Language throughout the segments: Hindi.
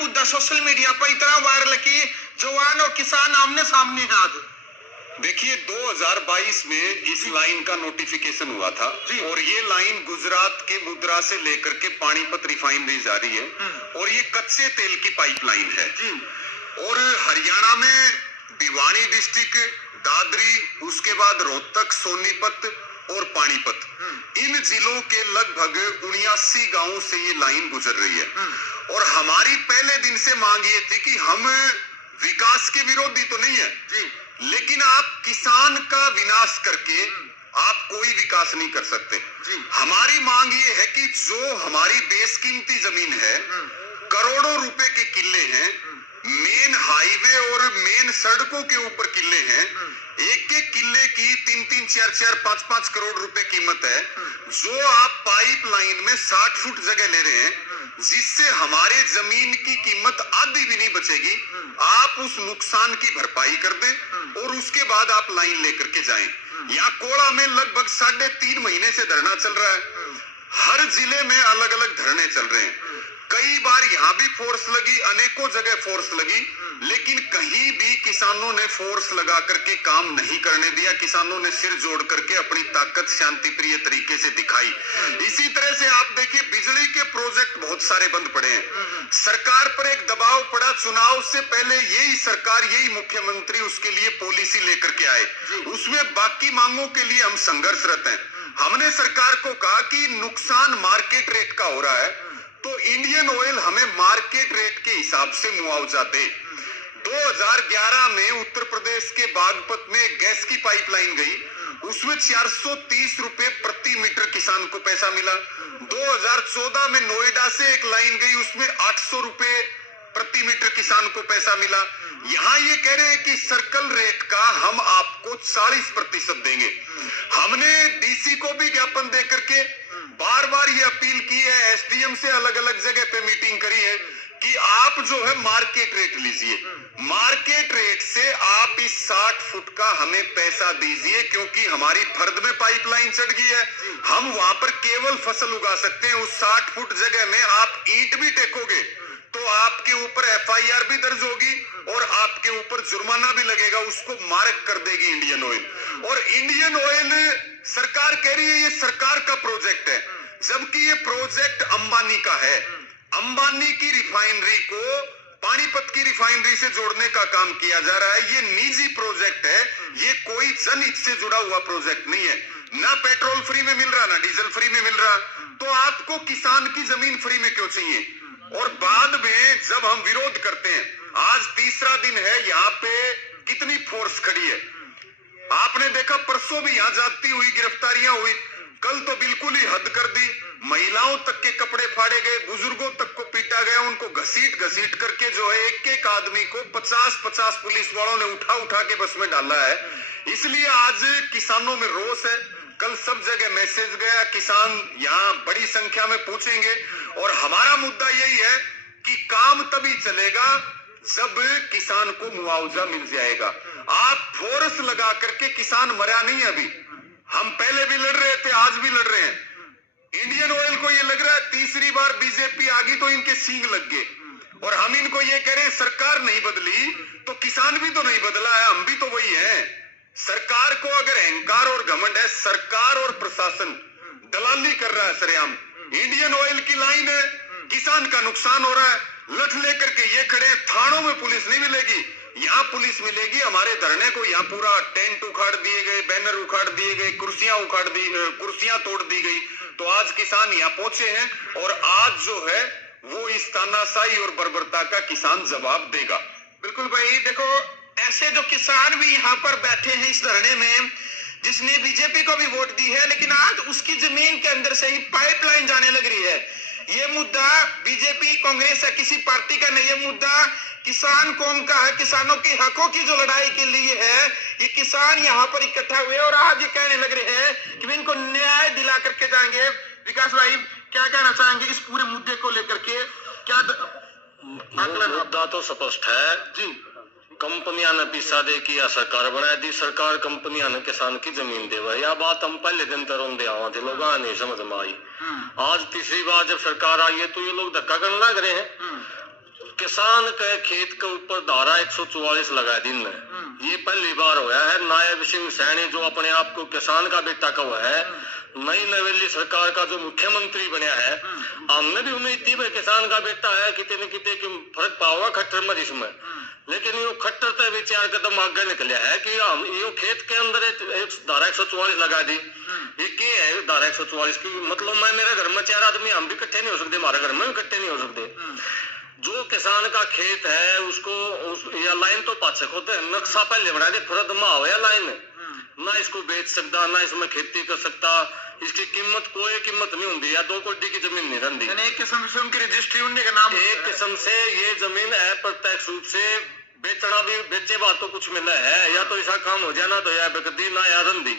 मुद्दा सोशल मीडिया पर इतना वायरल कि जवान और किसान आमने सामने हैं आज। देखिए 2022 में इस लाइन का नोटिफिकेशन हुआ था और ये लाइन गुजरात के मुद्रा से लेकर के पानीपत रिफाइनरी जा रही है और ये कच्चे तेल की पाइपलाइन है और हरियाणा में भिवानी डिस्ट्रिक्ट, दादरी, उसके बाद रोहतक, सोनीपत और पानीपत, इन जिलों के लगभग 79 गांवों से ये लाइन गुजर रही है। और हमारी पहले दिन से मांग ये थी कि हम विकास के विरोधी तो नहीं है लेकिन आप किसान का विनाश करके आप कोई विकास नहीं कर सकते। हमारी मांग ये है कि जो हमारी बेशकीमती जमीन है, करोड़ों रुपए के किले हैं, मेन हाईवे और मेन सड़कों के ऊपर किले हैं, एक एक किले की 3-3, 4-4, 5-5 करोड़ रुपए कीमत है, जो आप पाइपलाइन में 60 फुट जगह ले रहे हैं जिससे हमारे जमीन की कीमत आधी भी नहीं बचेगी। आप उस नुकसान की भरपाई कर दें और उसके बाद आप लाइन लेकर के जाएं। यहाँ कोड़ा में लगभग 3.5 महीने से धरना चल रहा है। हर जिले में अलग अलग धरने चल रहे हैं। कई बार यहाँ भी फोर्स लगी, अनेकों जगह फोर्स लगी, लेकिन कहीं भी किसानों ने फोर्स लगा करके काम नहीं करने दिया। किसानों ने सिर जोड़ करके अपनी ताकत शांति प्रिय तरीके से दिखाई। इसी तरह से आप देखिए बिजली के प्रोजेक्ट बहुत सारे बंद पड़े हैं। सरकार पर एक दबाव पड़ा, चुनाव से पहले यही सरकार, यही मुख्यमंत्री उसके लिए पॉलिसी लेकर के आए। उसमें बाकी मांगों के लिए हम संघर्षरत हैं। हमने सरकार को कहा कि नुकसान मार्केट रेट का हो रहा है तो इंडियन ऑयल हमें मार्केट रेट के हिसाब से मुआवजा दे। 2011 में उत्तर प्रदेश के बागपत में गैस की पाइपलाइन गई, उसमें 430 रुपए प्रति मीटर किसान को पैसा मिला। 2014 में नोएडा से एक लाइन गई, उसमें 800 रुपए प्रति मीटर किसान को पैसा मिला। यहाँ ये कह रहे हैं कि सर्कल रेट का हम आपको 40% देंगे। हमने डीसी को भी ज्ञापन दे करके बार बार ये अपील की है, एसडीएम से अलग अलग जगह पे मीटिंग करी है कि आप जो है मार्केट रेट लीजिए, मार्केट रेट से आप इस 60 फुट का हमें पैसा दीजिए, क्योंकि हमारी फर्द में पाइपलाइन चढ़ गई है। हम वहां पर केवल फसल उगा सकते हैं। उस 60 फुट जगह में आप ईंट भी टेकोगे तो आपके ऊपर एफआईआर भी दर्ज होगी और आपके ऊपर जुर्माना भी लगेगा, उसको मार्क कर देगी इंडियन ऑयल। और इंडियन ऑयल सरकार कह रही है ये सरकार का प्रोजेक्ट है, जबकि ये प्रोजेक्ट अंबानी का है। अंबानी की रिफाइनरी को पानीपत की रिफाइनरी से जोड़ने का काम किया जा रहा है। ये निजी प्रोजेक्ट है, ये कोई जनहित से जुड़ा हुआ प्रोजेक्ट नहीं है। ना पेट्रोल फ्री में मिल रहा, ना डीजल फ्री में मिल रहा, तो आपको किसान की जमीन फ्री में क्यों चाहिए? और बाद में जब हम विरोध करते हैं, आज तीसरा दिन है, यहाँ पे कितनी फोर्स खड़ी है। आपने देखा परसों भी यहाँ जाती हुई गिरफ्तारियां हुई, कल तो बिल्कुल ही हद कर दी। महिलाओं तक के कपड़े फाड़े गए, बुजुर्गों तक को पीटा गया, उनको घसीट घसीट करके जो है एक एक आदमी को 50-50 पुलिस वालों ने उठा उठा के बस में डाला है। इसलिए आज किसानों में रोष है। कल सब जगह मैसेज गया, किसान यहाँ बड़ी संख्या में पहुंचेंगे और हमारा मुद्दा यही है कि काम तभी चलेगा जब किसान को मुआवजा मिल जाएगा। आप फोर्स लगा करके, किसान मरा नहीं अभी, हम पहले भी लड़ रहे थे, आज भी लड़ रहे हैं। इंडियन ऑयल को ये लग रहा है तीसरी बार बीजेपी आ गई तो इनके सींग लग गए, और हम इनको ये कह रहे हैं सरकार नहीं बदली तो किसान भी तो नहीं बदला है, हम भी तो वही हैं। सरकार को अगर अहंकार और घमंड है, सरकार और प्रशासन दलाली कर रहा है सरेआम। इंडियन ऑयल की लाइन है, किसान का नुकसान हो रहा है, लठ लेकर के ये खड़े, थानों में पुलिस नहीं मिलेगी, यहाँ पुलिस मिलेगी। हमारे धरने को यहाँ पूरा टेंट उखाड़ दिए गए, बैनर उखाड़ दिए गए, कुर्सियां तोड़ दी गई, तो आज किसान यहाँ पहुंचे हैं और आज जो है वो इस तानाशाही और बर्बरता का किसान जवाब देगा। बिल्कुल भाई, देखो ऐसे जो किसान भी यहाँ पर बैठे हैं इस धरने में, जिसने बीजेपी को भी वोट दी है, लेकिन आज उसकी जमीन के अंदर से ही पाइपलाइन जाने लग रही है। ये मुद्दा बीजेपी, कांग्रेस या किसी पार्टी का नहीं, ये मुद्दा किसान कौम का है। किसानों के हकों की जो लड़ाई के लिए है, ये किसान यहाँ पर इकट्ठा हुए और आज ये कहने लग रहे हैं कि इनको न्याय दिला करके जाएंगे। विकास भाई क्या कहना चाहेंगे इस पूरे मुद्दे को लेकर के? क्या मुद्दा तो स्पष्ट है जी, कंपनियां ने पिसा दे कि या सरकार बना दी, सरकार कंपनियां ने किसान की जमीन देवा। यह बात हम पहले दिन तो रोंदे आवा थे, लोग नहीं समझ में आई। आज तीसरी बार जब सरकार आई है तो ये लोग धक्का करने लग रहे हैं। किसान के खेत के ऊपर धारा 144 लगा दी ने। ये पहली बार हुआ है। नायब सिंह सैनी जो अपने आप को किसान का बेटा कहा है, नई नवेली सरकार का जो मुख्यमंत्री बना है, हमने भी उम्मीद थी भाई किसान का बेटा है, कितने न कितने फर्क पाओगा खट्टर में इसमें। लेकिन ये खट्टर तो भी 4 कदम आगे निकले है कि हम ये खेत के अंदर एक धारा 144 लगा दी। ये क्या है धारा 144 की? मतलब मैं मेरे घर में 4 आदमी हम भी इकट्ठे नहीं हो सकते, हमारे घर में भी इकट्ठे नहीं हो सकते। जो किसान का खेत है उसको या लाइन तो पाछे होते हैं, नक्शा पहले बना दे, फरद मा हो या लाइन ना इसको बेच सकता, ना इसमें खेती कर सकता। इसकी कीमत कोई कीमत नहीं होती, या 2 कोटी की जमीन नहीं रहती। एक किस्म से उनकी रजिस्ट्री उनके का नाम, एक किस्म से ये जमीन अप्रत्यक्ष रूप से बेचना भी बेचे बात तो कुछ मिला है, या तो ऐसा काम हो जाना तो या बिकती ना या रंदी।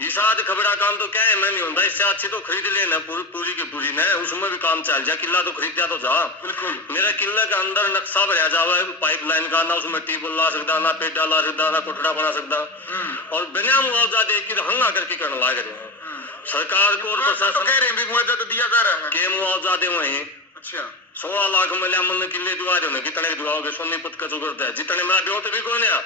इसाद खबरा काम तो क्या है मैं नहीं होता, इससे अच्छी तो खरीद लेना पूरी की पूरी ने, उसमें भी काम चल जाए। किला तो खरीदा तो जा, बिल्कुल मेरा किले के अंदर नक्शा भरा जावा पाइपलाइन का, ना उसमें ट्यूबवेल ला सकता, ना पेड़ा ला सकता, ना कोठड़ा बना सकता, और बिना मुआवजा दे के हंगा करके करने लग रहे हैं। सरकार को और प्रशासन कह रहे हैं मुआवजा तो दिया जा रहा है, के मुआवजा दे वही। अच्छा 16 लाख मिला मन किले दुआ रहे, कितने दुआओगे सोनीपत का जो करता है, जितने मेरा ब्यों तो भी कोई नहीं,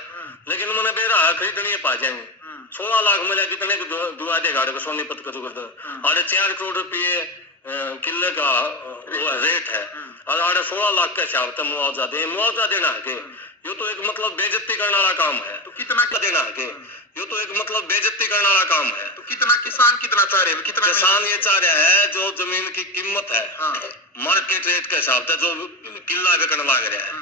लेकिन मैंने बेरा खरीदनी पा जाएंगे। 16 लाख मिला, कितने दुआ देगा सोनीपत का जो करता है, 4.5 करोड़ रुपये किले का रेट है, और 16 लाख का हिसाब से मुआवजा देना है के यो तो एक मतलब बेइज्जती करने वाला काम है। तो कितना देना है के यो तो एक मतलब बेइज्जती करने वाला काम है। तो कितना किसान कितना चाह रहे हैं, कितना किसान ये चाह रहा है जो जमीन की कीमत है मार्केट रेट के हिसाब से जो किला बिकने लग रहा है,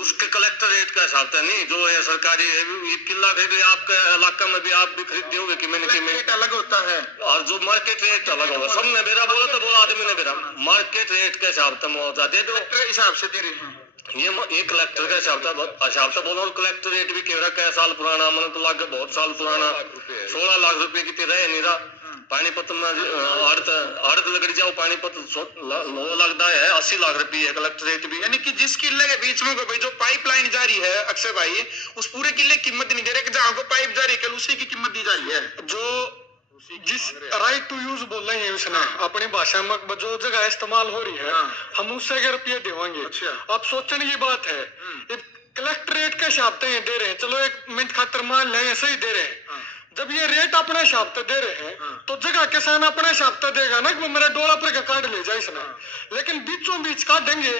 उसके कलेक्टर रेट का हिसाब से नहीं, जो है सरकारी ये किला खरीद आपके इलाका में भी आप भी खरीदते होंगे कि मैंने रेट अलग होता है, और जो मार्केट रेट अलग होगा। सबने मेरा बोला तो बोला आदमी ने मेरा मार्केट रेट के हिसाब से मुआवजा दे दो, हिसाब से दे रहे हैं। ये एक कलेक्टर का हिसाब से बोलो, कलेक्टर रेट भी कह कै साल पुराना, मैंने तो लग बहुत साल पुराना, 16 लाख रुपए की रहे नहीं पानीपत में आड़त लगड़ जाओ, पानीपत लगता है 80 लाख रुपये कलेक्टर रेट भी। यानी कि जिस किले के बीच में भाई जो पाइपलाइन जारी है अक्षय भाई, उस पूरे किले की कीमत नहीं दे रहे, जहाँ को पाइप जारी कल उसी की कीमत दी जा रही है। जो जिस राइट टू यूज बोल रहे हैं उसने अपनी भाषा में जो जगह इस्तेमाल हो रही है, हम उससे के रुपये देवांगे। अच्छा। अब सोचने की बात है, कलेक्टरेट के हिसाब से दे रहे हैं, चलो 1 मिनट खातर मान लें ऐसे ही दे रहे हैं। जब ये रेट अपने हिसाब से दे रहे हैं तो जगह किसान अपने हिसाब से देगा ना कि मेरा डोला पर का काट ले जाए इसने, लेकिन बीचों बीच काटेंगे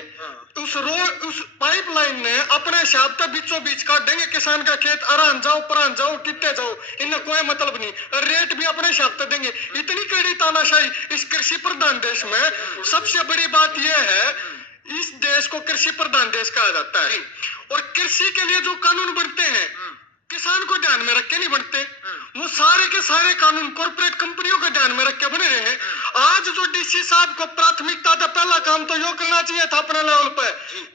उस पाइपलाइन ने अपने हिसाब से बीचों बीच काटेंगे। किसान का खेत अरान जाओ परान जाओ टिट्टे जाओ, इनमें कोई मतलब नहीं, रेट भी अपने हिसाब से देंगे। इतनी कड़ी तानाशाही इस कृषि प्रधान देश में। सबसे बड़ी बात यह है, इस देश को कृषि प्रधान देश कहा जाता है, और कृषि के लिए जो कानून बनते हैं किसान को ध्यान में रख के नहीं बनते, वो सारे के सारे कानून कॉर्पोरेट कंपनियों को ध्यान में रख के बने रहे हैं। आज जो डीसी साहब को प्राथमिकता था, पहला काम तो यो करना चाहिए था अपने लेवल पे,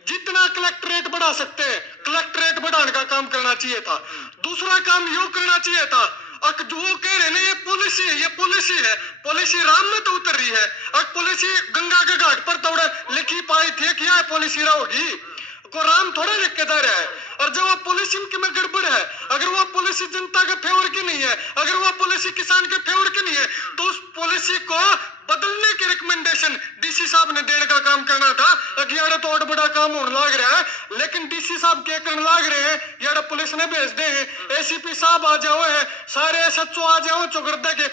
जितना कलेक्टरेट बढ़ा सकते हैं कलेक्टरेट बढ़ाने का काम करना चाहिए था। दूसरा काम यो करना चाहिए था, जो कह रहे हैं ये पॉलिसी है, पॉलिसी राम में तो उतर रही है, और पॉलिसी गंगा के घाट पर तोड़े लिखी पाई थी कि यह पॉलिसी होगी, को राम थोड़ा लिख के दे रहा है। और जब वो पॉलिसी में गड़बड़ है, अगर वो पॉलिसी जनता के फेवर की नहीं है, अगर वो पॉलिसी किसान के फेवर की नहीं है, तो उस पॉलिसी को बदलने की रिकमेंडेशन डीसी साहब ने देने का काम करना था। यार तो और बड़ा काम होने लग रहा है, लेकिन डीसी साहब क्या करने लग रहे हैं, यार पुलिस ने भेज दे हैं, एसीपी साहब आ जाओ है, सारे एसएचओ आ जाओ चौगर्दे के।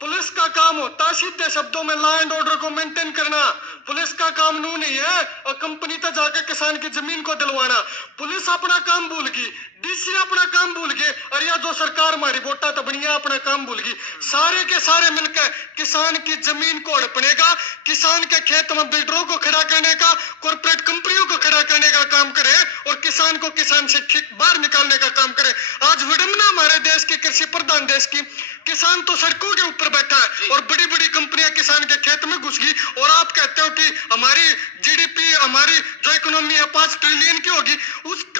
पुलिस का काम होता है सीधे शब्दों में लॉ एंड ऑर्डर को मेंटेन करना, पुलिस का काम नू नहीं है और कंपनी तक जाके किसान की जमीन को दिलवाना। पुलिस अपना काम भूल गई, डीसी अपना काम भूल गए, और यह जो सरकार हमारी वोटा तो बनी है अपना काम भूल गई। सारे के सारे मिलकर किसान की जमीन को हड़पने का, किसान के खेत में बिल्डरों को खड़ा करने का, कॉर्पोरेट कंपनियों को खड़ा करने का काम करे, और किसान को किसान से बाहर निकालने का काम करे। आज विडंबना हमारे देश के कृषि प्रधान देश की, किसान तो सड़कों के ऊपर बैठा है और बड़ी बड़ी कंपनियां किसान के खेत में घुस गई, और आप कहते हो कि हमारी जीडीपी, हमारी जो इकोनॉमी है 5 ट्रिलियन की होगी।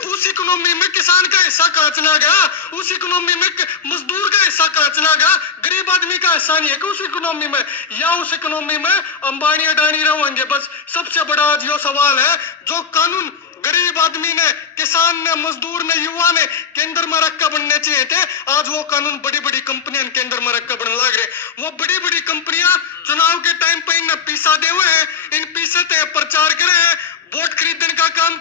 उस इकोनॉमी में किसान का हिस्सा कहां चला गया, उस इकोनॉमी में मजदूर का हिस्सा कहां चला गया, गरीब आदमी का हिस्सा नहीं है कि उस इकोनॉमी में, या उस इकोनॉमी में अंबानी अडानी रहेंगे। बस सबसे बड़ा आज ये सवाल है, जो कानून गरीब आदमी ने, किसान ने, मजदूर ने, युवा ने केंद्र में रख कर बनने चाहिए थे, आज वो कानून बड़ी बड़ी कंपनियां केंद्र में रख कर बनने लग रहे। वो बड़ी बड़ी कंपनियां चुनाव के टाइम पे इन पीसा दे हुए हैं, इन पीसे ते प्रचार करे हैं, वोट खरीदने का काम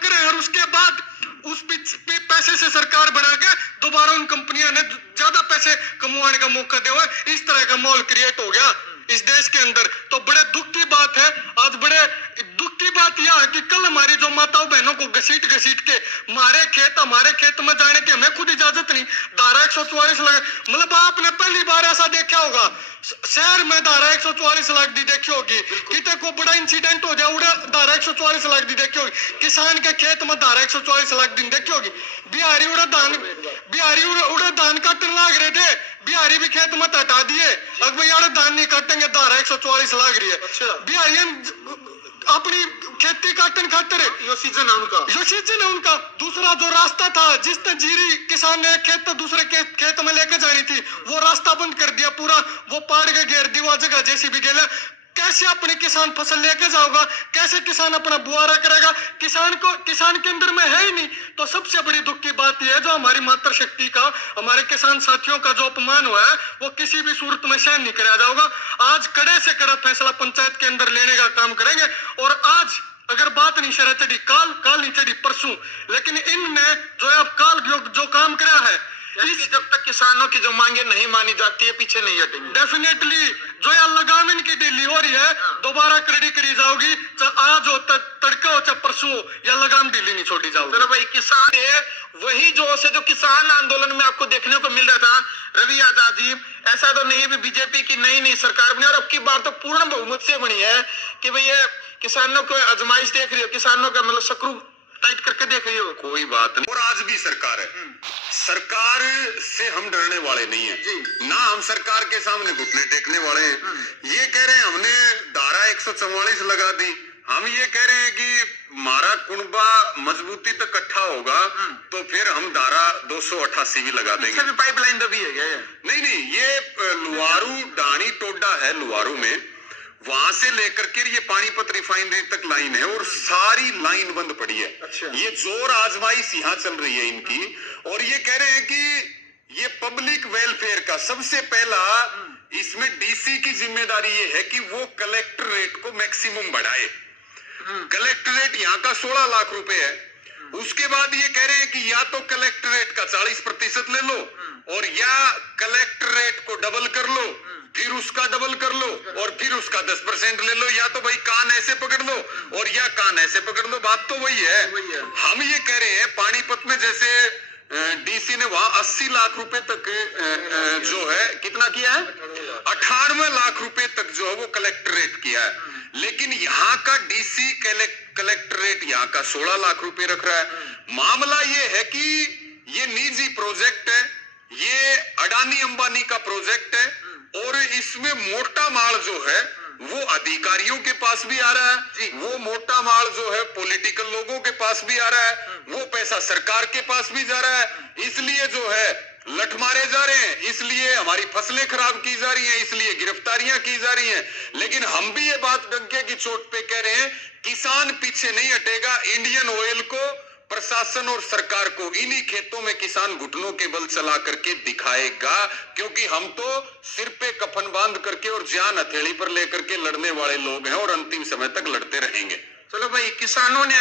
उस पैसे से सरकार बना के दोबारा उन कंपनियों ने ज्यादा पैसे कमाने का मौका दिया। इस तरह का माहौल क्रिएट हो गया इस देश के अंदर। तो बड़े दुख की बात है, आज बड़े दुख की बात यह है कि कल हमारी जो माताओं बहनों को घसीट के हमारे खेत में जाने की हमें खुद इजाजत नहीं, धारा 144 लगा। मतलब आपने पहली बार ऐसा देखा होगा शहर में धारा 144 लाख दी देखी होगी, कितने को बड़ा इंसिडेंट हो जाए उड़ा धारा 144 लाख दी देखी होगी, किसान के खेत में धारा 144 लाख दिन देखी होगी। बिहारी उड़ा धान काटने लाग रहे थे, बिहारी भी खेत मत हटा दिए, अब भैया धान नहीं काटेंगे धारा 144 लाग रही है। बिहारी अपनी खेती काटन खातर यो सीजन है उनका। दूसरा जो रास्ता था जिसने जीरी किसान ने खेत तो दूसरे खेत में लेके जानी थी, वो रास्ता बंद कर दिया पूरा, वो पाड़ के घेर दी वो जगह जेसीबी गेला। कैसे अपने किसान फसल लेके जाओगा, कैसे किसान अपना बुआरा करेगा? किसान के अंदर में है ही नहीं। तो सबसे बड़ी दुख की बात यह है जो हमारी मातृशक्ति का, हमारे किसान साथियों का जो अपमान हुआ है वो किसी भी सूरत में सहन नहीं कराया जाएगा। आज कड़े से कड़ा फैसला पंचायत के अंदर लेने का काम करेंगे। और आज अगर बात नहीं शरह चढ़ी काल नहीं चढ़ी परसों, लेकिन इनने जो है अब काल जो काम करा है, जब तक किसानों की जो मांगे नहीं मानी जाती है पीछे नहीं हटेंगे। डेफिनेटली जो ये लगाम इनकी ढीली हो रही है दोबारा करी जाओगी, चाहे आज हो तड़का हो चाहे परसों हो, या लगाम ढीली नहीं छोड़ी जाओगी। चलो भाई, किसान है वही जो किसान आंदोलन में आपको देखने को मिल रहा था रवि आजाद जी, ऐसा तो नहीं है बीजेपी की नई सरकार बनी और अब की बार तो पूर्ण बहुमत से बनी है कि भैया किसानों को आजमाइश देख रही हो, किसानों का मतलब सक्रू टाइट करके देख रही हो। कोई बात नहीं। और आज भी सरकार है, सरकार से हम डरने वाले नहीं है ना, हम सरकार के सामने घुटने टेकने वाले हैं। ये कह रहे हैं हमने धारा 144 लगा दी, हम ये कह रहे हैं कि हमारा कुनबा मजबूती तक इकट्ठा होगा तो फिर हम धारा 288 भी लगा देंगे। भी पाइपलाइन दबी है क्या? नहीं, ये लुवारू डाणी टोडा है, लुवारू में वहां से लेकर के ये पानीपत रिफाइनरी तक लाइन है और सारी लाइन बंद पड़ी है। अच्छा। ये जोर आजमाइश यहाँ चल रही है इनकी, और ये कह रहे हैं कि ये पब्लिक वेलफेयर का सबसे पहला इसमें डीसी की जिम्मेदारी ये है कि वो कलेक्टर को मैक्सिमम बढ़ाए। कलेक्टरेट यहाँ का 16 लाख रुपए है, उसके बाद ये कह रहे हैं कि या तो कलेक्टरेट का 40% ले लो और या कलेक्टरेट को डबल कर लो, फिर उसका डबल कर लो और फिर उसका 10% ले लो, या तो भाई कान ऐसे पकड़ लो और या कान ऐसे पकड़ लो। बात तो वही है। हम ये कह रहे हैं पानीपत में जैसे डीसी ने वहां 80 लाख रुपए तक जो है कितना किया है, 98 लाख रुपए तक जो है वो कलेक्टरेट किया है, लेकिन यहाँ का डीसी कलेक्टरेट यहाँ का 16 लाख रुपए रख रहा है। मामला ये है कि ये निजी प्रोजेक्ट है, ये अडानी अंबानी का प्रोजेक्ट है और इसमें मोटा माल जो है वो अधिकारियों के पास भी आ रहा है, वो मोटा माल जो है पॉलिटिकल लोगों के पास भी आ रहा है, वो पैसा सरकार के पास भी जा रहा है। इसलिए जो है लठ मारे जा रहे हैं, इसलिए हमारी फसलें खराब की जा रही हैं, इसलिए गिरफ्तारियां की जा रही हैं। लेकिन हम भी ये बात डंके की चोट पे कह रहे हैं, किसान पीछे नहीं हटेगा। इंडियन ऑयल को, प्रशासन और सरकार को इन्हीं खेतों में किसान घुटनों के बल चला करके दिखाएगा, क्योंकि हम तो सिर पे कफन बांध करके और जान हथेली पर लेकर के लड़ने वाले लोग हैं और अंतिम समय तक लड़ते रहेंगे। चलो भाई, किसानों ने